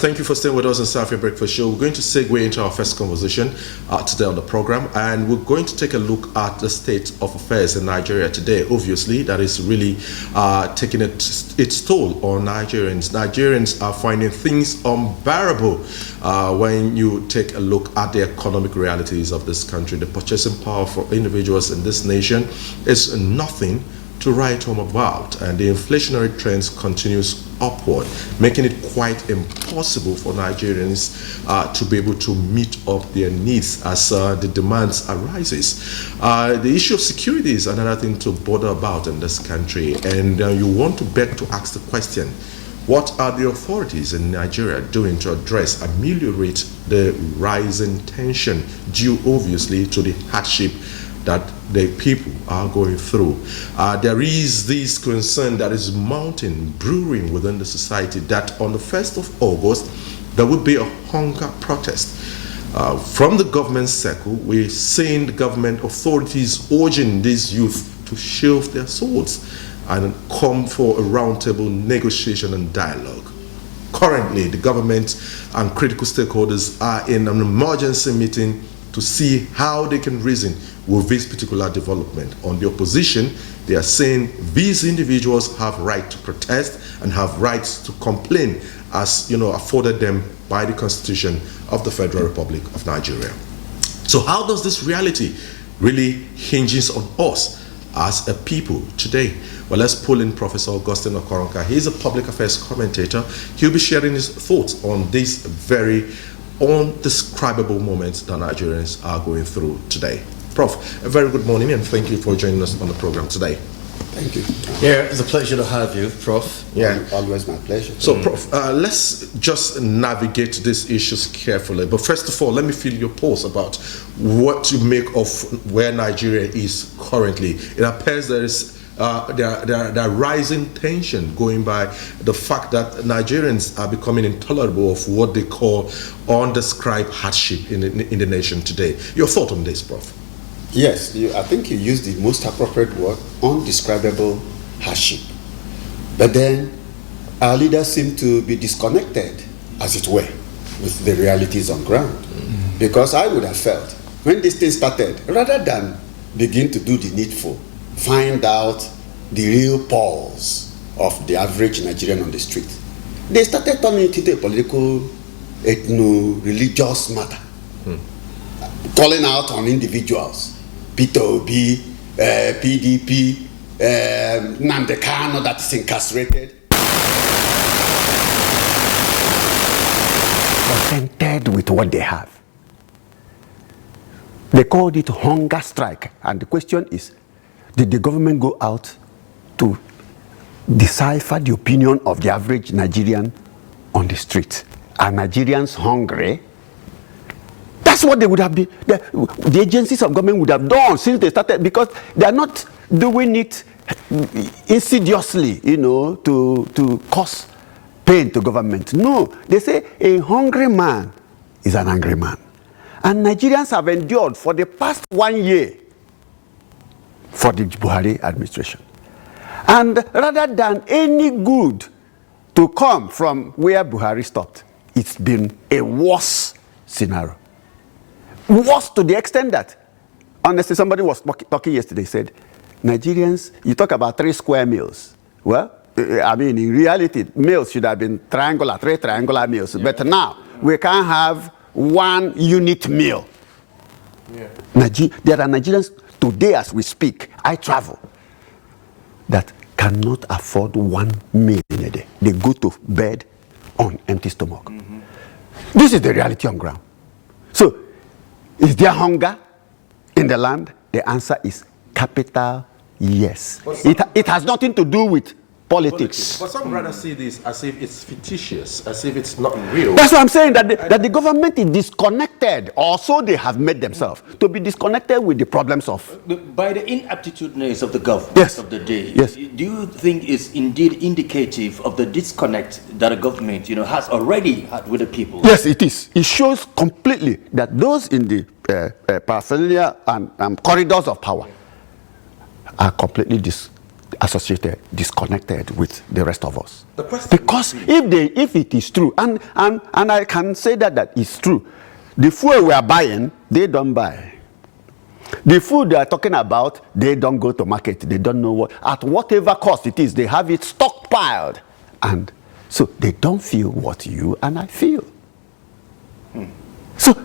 thank you for staying with us on Safiya Breakfast Show. We're going to segue into our first conversation today on the program, and we're going to take a look at the state of affairs in Nigeria today. Obviously, that is really taking its toll on Nigerians. Nigerians are finding things unbearable when you take a look at the economic realities of this country. The purchasing power for individuals in this nation is nothing to write home about, and the inflationary trends continues upward, making it quite impossible for Nigerians to be able to meet up their needs as the demands arises. The issue of security is another thing to bother about in this country, and you want to beg to ask the question, what are the authorities in Nigeria doing to address, ameliorate the rising tension due obviously to the hardship that the people are going through? There is this concern that is mounting, brewing within the society, that on the 1st of August, there would be a hunger protest. From the government circle, we're seeing the government authorities urging these youth to shelve their swords and come for a roundtable negotiation and dialogue. Currently, the government and critical stakeholders are in an emergency meeting to see how they can reason with this particular development. On the opposition, they are saying these individuals have right to protest and have rights to complain, as afforded them by the Constitution of the Federal Republic of Nigeria. So how does this reality really hinges on us as a people today? Well, let's pull in Professor Augustine Okoronka. He's a public affairs commentator. He'll be sharing his thoughts on this very undescribable moments that Nigerians are going through today. Prof, a very good morning, and thank you for joining us on the program today. Thank you. Yeah, it's a pleasure to have you, Prof. Yeah, always my pleasure. So, Prof, let's just navigate these issues carefully. But first of all, let me feel your pulse about what you make of where Nigeria is currently. It appears there is there rising tension going by the fact that Nigerians are becoming intolerable of what they call undescribed hardship in the nation today. Your thought on this, Prof? Yes, I think you used the most appropriate word, undescribable hardship. But then our leaders seem to be disconnected, as it were, with the realities on ground. Mm-hmm. Because I would have felt, when this thing started, rather than begin to do the needful, find out the real pulse of the average Nigerian on the street, they started turning it into a political, ethno-religious matter, calling out on individuals, Peter Obi, PDP, Nnamdi Kanu that is incarcerated. Contented with what they have. They called it hunger strike, and the question is, did the government go out to decipher the opinion of the average Nigerian on the street? Are Nigerians hungry? That's what they would have been. The agencies of government would have done since they started, because they are not doing it insidiously, to cause pain to government. No, they say a hungry man is an angry man. And Nigerians have endured for the past 1 year for the Buhari administration. And rather than any good to come from where Buhari stopped, it's been a worse scenario. Worse to the extent that, honestly, somebody was talking yesterday, said, Nigerians, you talk about 3 square meals. Well, I mean, in reality, meals should have been triangular, 3 triangular meals. Yeah. But now, we can't have 1 unit meal. Yeah. There are Nigerians, today as we speak, I travel, that cannot afford 1 meal in a day. They go to bed on empty stomach. Mm-hmm. This is the reality on ground. So, is there hunger in the land? The answer is capital yes. It has nothing to do with politics. But some rather see this as if it's fictitious, as if it's not real. That's what I'm saying, that the government is disconnected, or so they have made themselves, to be disconnected with the problems of... By the inaptitudeness of the government of the day, do you think it's indeed indicative of the disconnect that a government has already had with the people? Yes, it is. It shows completely that those in the paraphernalia and corridors of power are completely associated, disconnected with the rest of us. Because if it is true, and I can say that it's true, the fuel we are buying, they don't buy. The food they are talking about, they don't go to market. They don't know at whatever cost it is, they have it stockpiled. And so they don't feel what you and I feel. So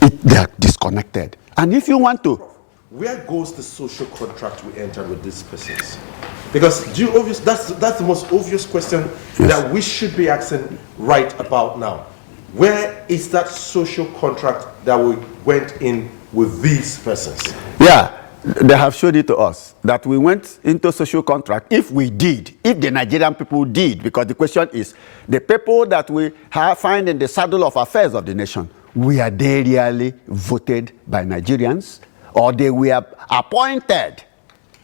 they are disconnected. And if you want to... Where goes the social contract we entered with these persons? Because that's the most obvious question that we should be asking right about now. Where is that social contract that we went in with these persons? Yeah, they have showed it to us that we went into social contract if the Nigerian people did, because the question is, the people that we find in the saddle of affairs of the nation, were they really voted by Nigerians, or they were appointed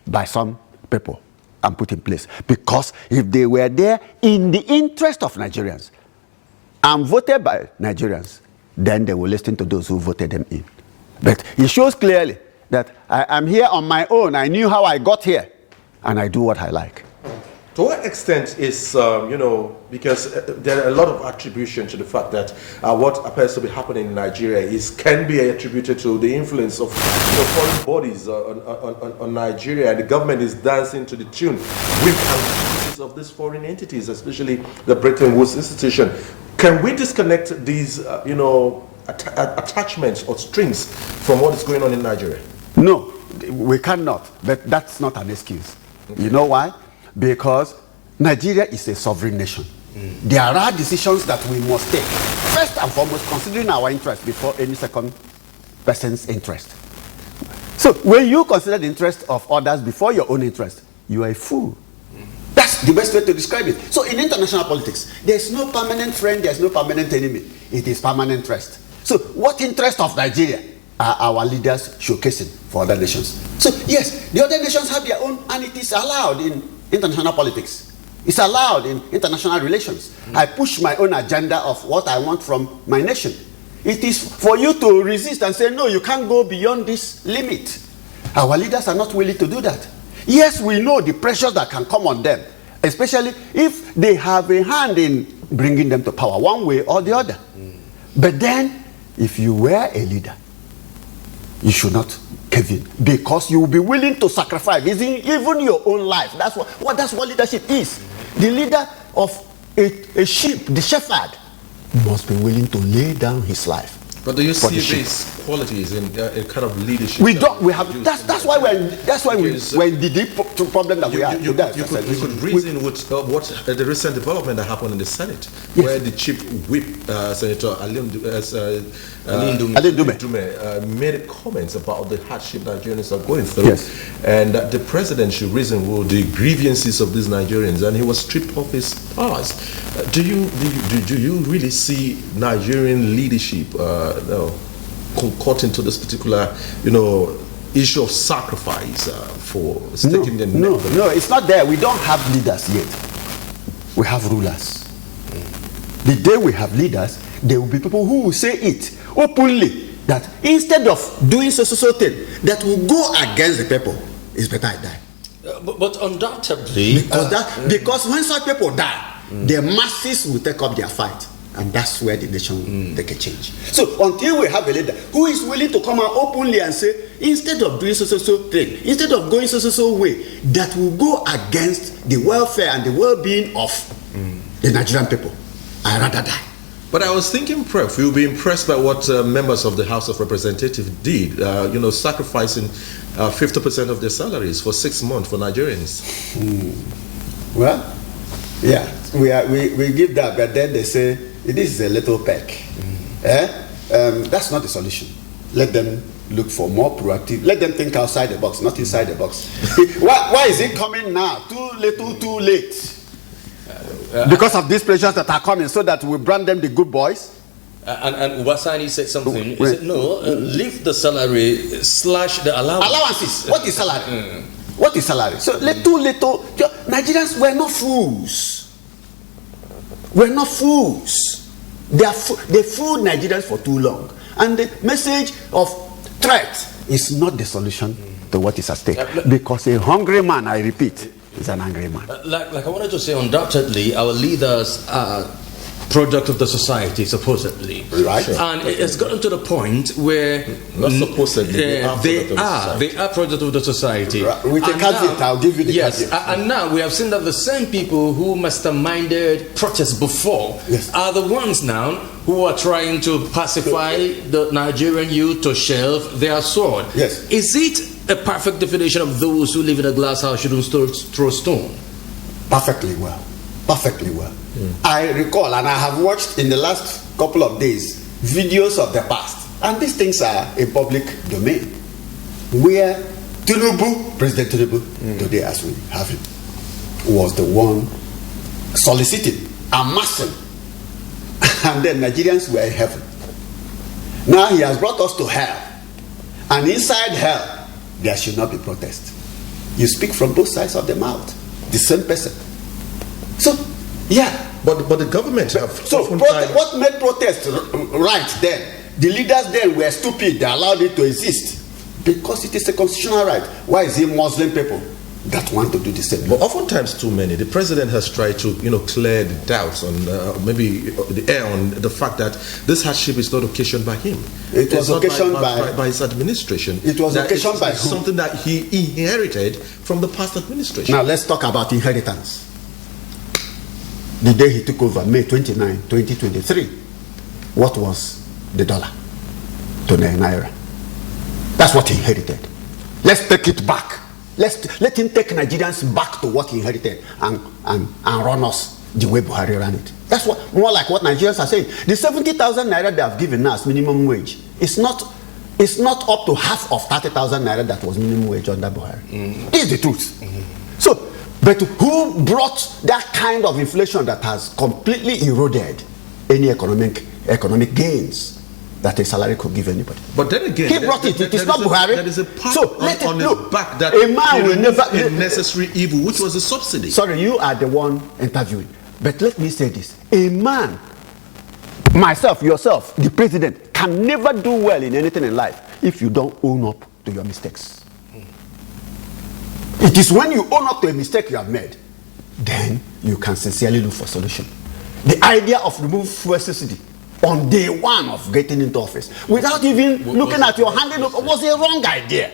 by some people and put in place? Because if they were there in the interest of Nigerians and voted by Nigerians, then they will listen to those who voted them in. But it shows clearly that I am here on my own. I knew how I got here, and I do what I like. To what extent is, because there are a lot of attribution to the fact that what appears to be happening in Nigeria can be attributed to the influence of foreign bodies on Nigeria, and the government is dancing to the tune with of these foreign entities, especially the Bretton Woods institution. Can we disconnect these, attachments or strings from what is going on in Nigeria? No, we cannot, but that's not an excuse. Okay. You know why? Because Nigeria is a sovereign nation. There are decisions that we must take, first and foremost, considering our interest before any second person's interest. So when you consider the interest of others before your own interest, you are a fool. That's the best way to describe it. So in international politics, there's no permanent friend, there's no permanent enemy. It is permanent interest. So what interest of Nigeria are our leaders showcasing for other nations? So yes, the other nations have their own, and it is allowed in international politics. It's allowed in international relations. I push my own agenda of what I want from my nation. It is for you to resist and say, no, you can't go beyond this limit. Our leaders are not willing to do that. Yes, we know the pressures that can come on them, especially if they have a hand in bringing them to power one way or the other. But then, if you were a leader, you should not cave in, because you will be willing to sacrifice even your own life. That's what leadership is. The leader of a sheep, the shepherd, must be willing to lay down his life. But do you see these qualities in a kind of leadership? We don't. We have. That's why we're in the deep problem that we are. You could reason with what the recent development that happened in the Senate, where the chief whip, Senator Alim Dume, made comments about the hardship Nigerians are going through, and that the president should reason with the grievances of these Nigerians, and he was stripped of his powers. Do you really see Nigerian leadership concording to this particular, issue of sacrifice for sticking the neck? No, it's not there. We don't have leaders yet. We have rulers. The day we have leaders, there will be people who will say it openly, that instead of doing so thing that will go against the people, it's better I die. But undoubtedly, because when such people die, the masses will take up their fight, and that's where the nation will take a change. So until we have a leader who is willing to come out openly and say, instead of doing so thing, instead of going so way that will go against the welfare and the well-being of the Nigerian people, I'd rather die. But I was thinking, Prof, you'll be impressed by what members of the House of Representatives did, sacrificing 50% of their salaries for 6 months for Nigerians. Well, yeah, we give that, but then they say, this is a little peck. That's not the solution. Let them look for more proactive, let them think outside the box, not inside the box. Why is it coming now? Too little, too late. Because of these pressures that are coming, so that we brand them the good boys. And Ubasani said something. He said, no, leave the salary, slash the allowances. What is salary? What is salary? So little. Nigerians were not fools. We're not fools. They fooled Nigerians for too long. And the message of threat is not the solution to what is at stake. Because a hungry man, I repeat, is an angry man. Like I wanted to say, undoubtedly, our leaders are product of the society, supposedly. Right. Sure. And it's gotten to the point where not supposedly they are product of the society. Right. With the caveat, I'll give you the caveat. And now we have seen that the same people who masterminded protests before are the ones now who are trying to pacify the Nigerian youth to shelve their sword. Yes. Is it a perfect definition of those who live in a glass house shouldn't throw stone? Perfectly well. Perfectly well. I recall, and I have watched in the last couple of days, videos of the past, and these things are in public domain, where Tinubu, President Tinubu, today as we have him, was the one soliciting, amassing, and then Nigerians were in heaven. Now he has brought us to hell, and inside hell, there should not be protest. You speak from both sides of the mouth, the same person. So, yeah. But the government have... So, what made protest right then? The leaders then were stupid. They allowed it to exist. Because it is a constitutional right. Why is it Muslim people that want to do the same? But oftentimes too many. The president has tried to, clear the doubts on maybe the air on the fact that this hardship is not occasioned by him. It was occasioned by his administration. It was occasioned by who? Something that he inherited from the past administration. Now let's talk about inheritance. The day he took over, May 29, 2023, what was the dollar to the naira? That's what he inherited. Let's take it back. Let him take Nigerians back to what he inherited and run us the way Buhari ran it. That's what, more like what Nigerians are saying. The 70,000 naira they have given us minimum wage, it's not up to half of 30,000 naira that was minimum wage under Buhari. It's the truth. So, but who brought that kind of inflation that has completely eroded any economic gains that a salary could give anybody? But then again, he brought it. It is not Buhari. There is a part so on his back that a man will never a necessary evil, which was a subsidy. Sorry, you are the one interviewing. But let me say this: a man, myself, yourself, the president, can never do well in anything in life if you don't own up to your mistakes. It is when you own up to a mistake you have made, then you can sincerely look for solution. The idea of removing fuel subsidy on day one of getting into office, without even looking at your handle, was a wrong idea.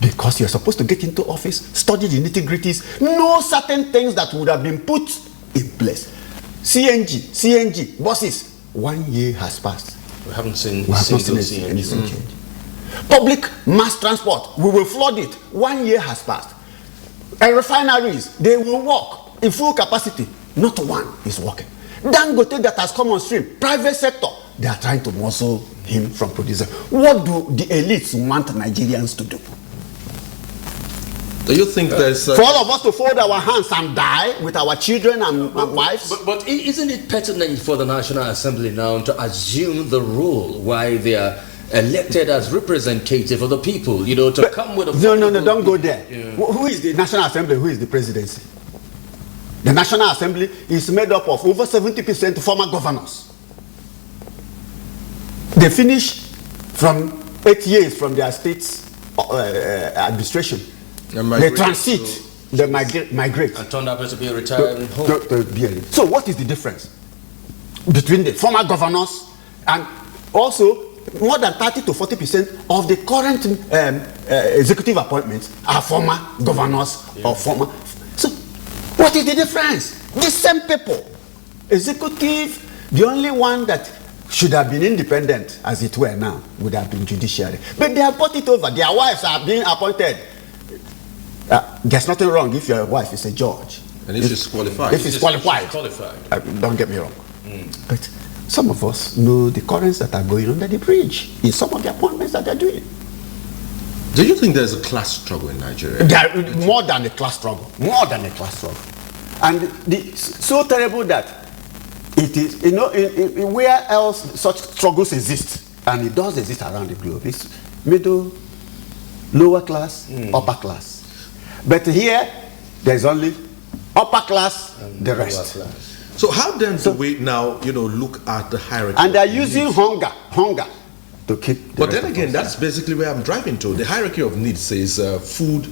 Because you're supposed to get into office, study the nitty-gritties, know certain things that would have been put in place. CNG, buses, 1 year has passed. We haven't seen anything change. Public mass transport, we will flood it. 1 year has passed. And refineries, they will work in full capacity. Not one is working. Dangote that has come on stream, private sector, they are trying to muscle him from producing. What do the elites want Nigerians to do? Do you think there's... for all of us to fold our hands and die with our children and wives? But isn't it pertinent for the National Assembly now to assume the role why they are elected as representative of the people, to come with a... No, don't go there. Yeah. Who is the National Assembly? Who is the presidency? The National Assembly is made up of over 70% former governors. They finish from 8 years from their state's administration. They transit, they migrate. And turn up to be a retired home. So what is the difference between the former governors and also more than 30 to 40% of the current executive appointments are former governors or former... So what is the difference? The same people. Executive, the only one that should have been independent, as it were now, would have been judiciary. But they have brought it over. Their wives are being appointed. There's nothing wrong if your wife is a judge. And if she's qualified. If she's qualified. Don't get me wrong. But some of us know the currents that are going under the bridge in some of the appointments that they're doing. Do you think there's a class struggle in Nigeria? More than a class struggle. More than a class struggle. And so terrible that it is, where else such struggles exist, and it does exist around the globe, it's middle, lower class, upper class. But here, there's only upper class, and the rest. So how then do we now, look at the hierarchy? And they're using hunger to keep. But then again, that's basically where I'm driving to. The hierarchy of needs says food,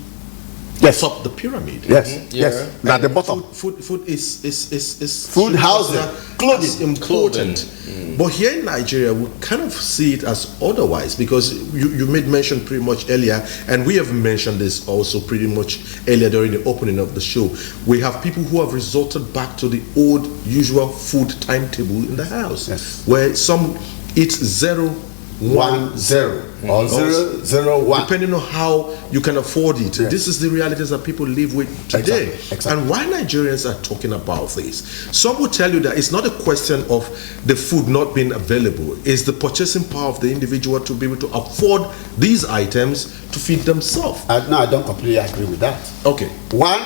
Yes. Top the pyramid. Yes, yes. At the bottom. Food is Food, housing, clothing. is important. But here in Nigeria, we kind of see it as otherwise, because you made mention pretty much earlier, and we have mentioned this also pretty much earlier during the opening of the show. We have people who have resorted back to the old usual food timetable in the house, where some eat 0, 1, 0 or 0, 0, 1, depending on how you can afford it. Yes. This is the realities that people live with today. Exactly. And why Nigerians are talking about this, some will tell you that it's not a question of the food not being available, it's the purchasing power of the individual to be able to afford these items to feed themselves. No, I don't completely agree with that. Okay. One,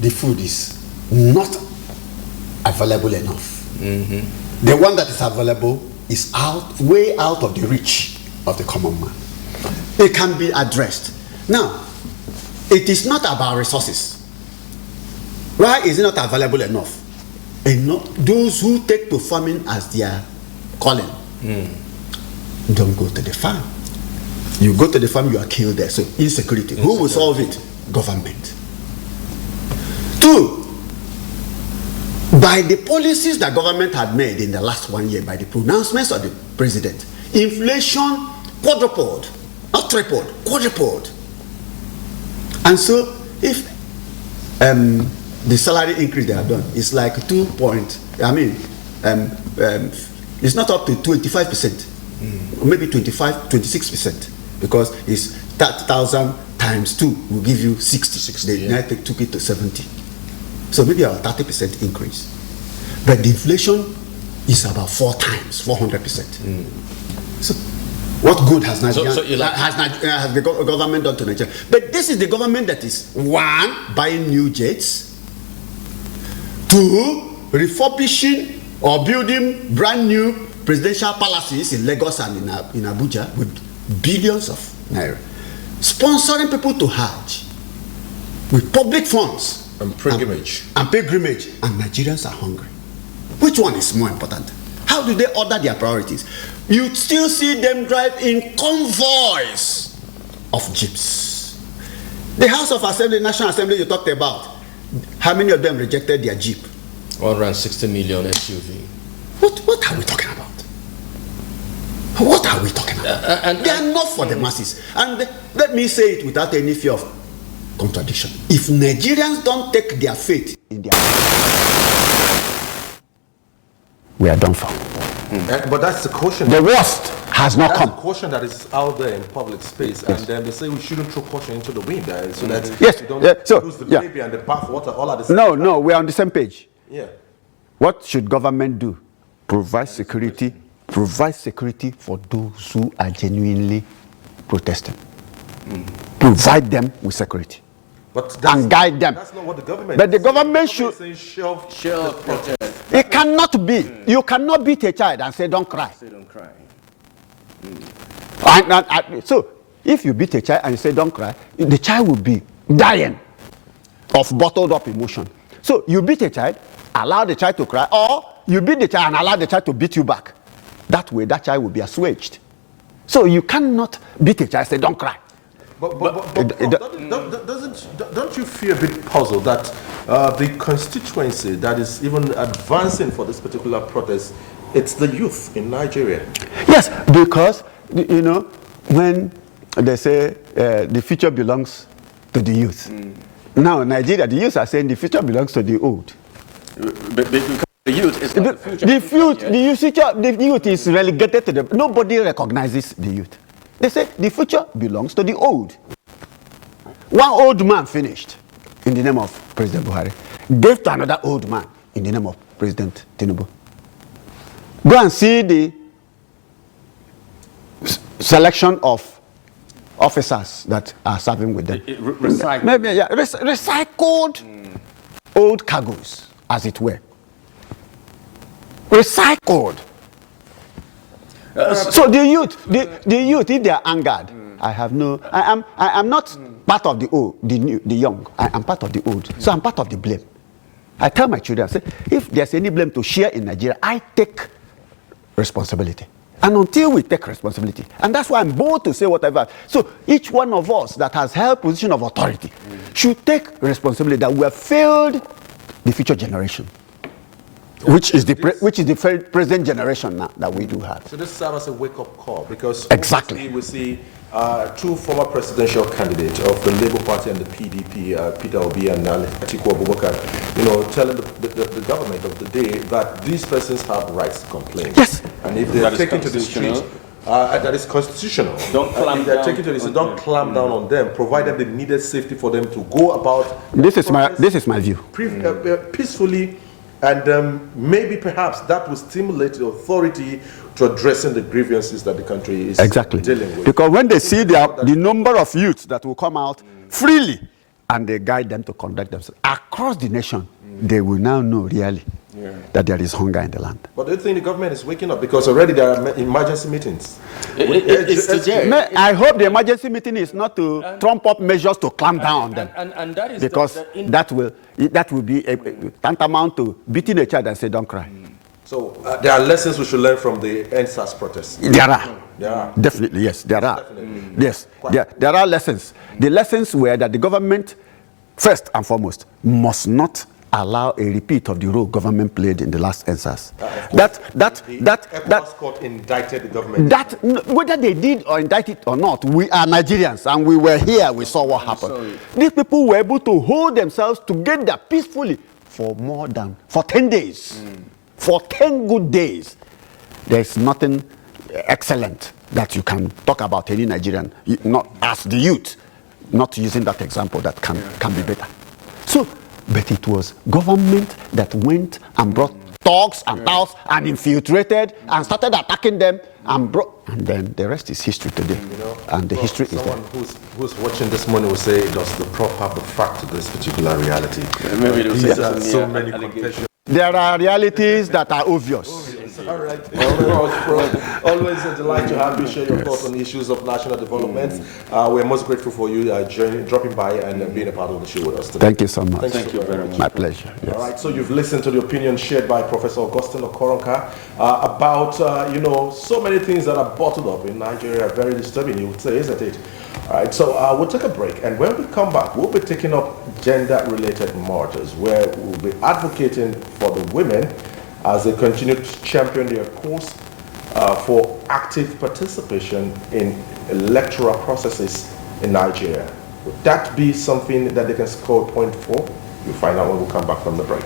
the food is not available enough. The one that is available is way out of the reach of the common man. It can be addressed. Now, it is not about resources. Why is it not available enough? Those who take to farming as their calling don't go to the farm. You go to the farm, you are killed there. So insecurity. Who will solve it? Government. 2, by the policies that government had made in the last 1 year, by the pronouncements of the president, inflation quadrupled, not tripled, quadrupled. And so if the salary increase they have done is like it's not up to 25%, or maybe 26%, because it's 30,000 times 2 will give you 60. They now took it to 70. So maybe about 30% increase. But the inflation is about 4 times, 400%. So what good has Nigeria, has the government done to Nigeria? But this is the government that is, 1, buying new jets, 2, refurbishing or building brand new presidential palaces in Lagos and in Abuja with billions of naira, sponsoring people to Hajj with public funds. And pilgrimage. And Nigerians are hungry. Which one is more important? How do they order their priorities? You still see them drive in convoys of jeeps. The House of Assembly, National Assembly you talked about, how many of them rejected their jeep? 160 million SUV. What are we talking about? What are we talking about? They are not for the masses. And let me say it without any fear of contradiction. If Nigerians don't take their faith in their we are done for. But that's the caution. The worst has not come. That's the caution that is out there in public space, and then they say we shouldn't throw caution into the wind, so that we don't lose the baby and the bathwater all at the same time. No, we are on the same page. Yeah. What should government do? Provide security for those who are genuinely protesting. Provide them with security. And guide them. That's not what the government. But the government should. Shelf protest. It cannot be. You cannot beat a child and say don't cry. So if you beat a child and you say don't cry, the child will be dying of bottled up emotion. So you beat a child, allow the child to cry, or you beat the child and allow the child to beat you back. That way, that child will be assuaged. So you cannot beat a child and say don't cry. Don't you feel a bit puzzled that the constituency that is even advancing for this particular protest, it's the youth in Nigeria? Yes, because, when they say the future belongs to the youth. Now, Nigeria, the youth are saying the future belongs to the old. But the youth is not the future. The youth is relegated to the... Nobody recognizes the youth. They say the future belongs to the old. One old man finished in the name of President Buhari, gave to another old man in the name of President Tinubu. Go and see the selection of officers that are serving with them. Recycled old cargoes, as it were. Recycled. So the youth, if they are angered, I am not part of the old, the young. I am part of the old. So I'm part of the blame. I tell my children, I say, if there's any blame to share in Nigeria, I take responsibility. And until we take responsibility, and that's why I'm bold to say whatever. So each one of us that has held position of authority should take responsibility that we have failed the future generation, which is the present generation now that we do have. So this serves as a wake-up call, because exactly we see two former presidential candidates of the Labour Party and the PDP, Peter Obi and Atiku Abubakar, telling the government of the day that these persons have rights to complain. Yes. And if they're taken to the street, that is constitutional. Don't clamp if they're down taken to the street, don't clamp down on them, provided the needed safety for them to go about. This is my view. Peacefully, and maybe perhaps that will stimulate the authority to addressing the grievances that the country is dealing with. Because when they see the number of youths that will come out freely and they guide them to conduct themselves across the nation, they will now know really that there is hunger in the land. But do you think the government is waking up? Because already there are emergency meetings. I hope the emergency meeting is not to trump up measures to clamp down on them. And that is because that will be tantamount to beating a child and say, don't cry. So there are lessons we should learn from the NSAS protests. There are. Definitely, yes, there are. Yes, there are lessons. The lessons were that the government, first and foremost, must not allow a repeat of the role government played in the last NSAS. That court indicted the government. Whether they did or indicted or not, we are Nigerians and we were here. We saw what happened. These people were able to hold themselves together peacefully for 10 days. For 10 good days. There's nothing excellent that you can talk about any Nigerian, not as the youth, not using that example that can be better. So, but it was government that went and brought thugs and thugs and infiltrated and started attacking them and then the rest is history today. And the history is there. Someone who's watching this morning will say, does the prop have the fact to this particular reality? Maybe they'll say so many confessions. There are realities that are obvious. All right. Always a delight to have you share your thoughts on issues of national development. We're most grateful for you dropping by and being a part of the show with us today. Thank you so much. Thank you very much. My pleasure. Yes. All right. So you've listened to the opinion shared by Professor Augustine Okoronka about so many things that are bottled up in Nigeria. Very disturbing, you would say, isn't it? All right, so we'll take a break, and when we come back, we'll be taking up gender-related matters, where we'll be advocating for the women as they continue to champion their cause for active participation in electoral processes in Nigeria. Would that be something that they can score a point for? You'll find out when we come back from the break.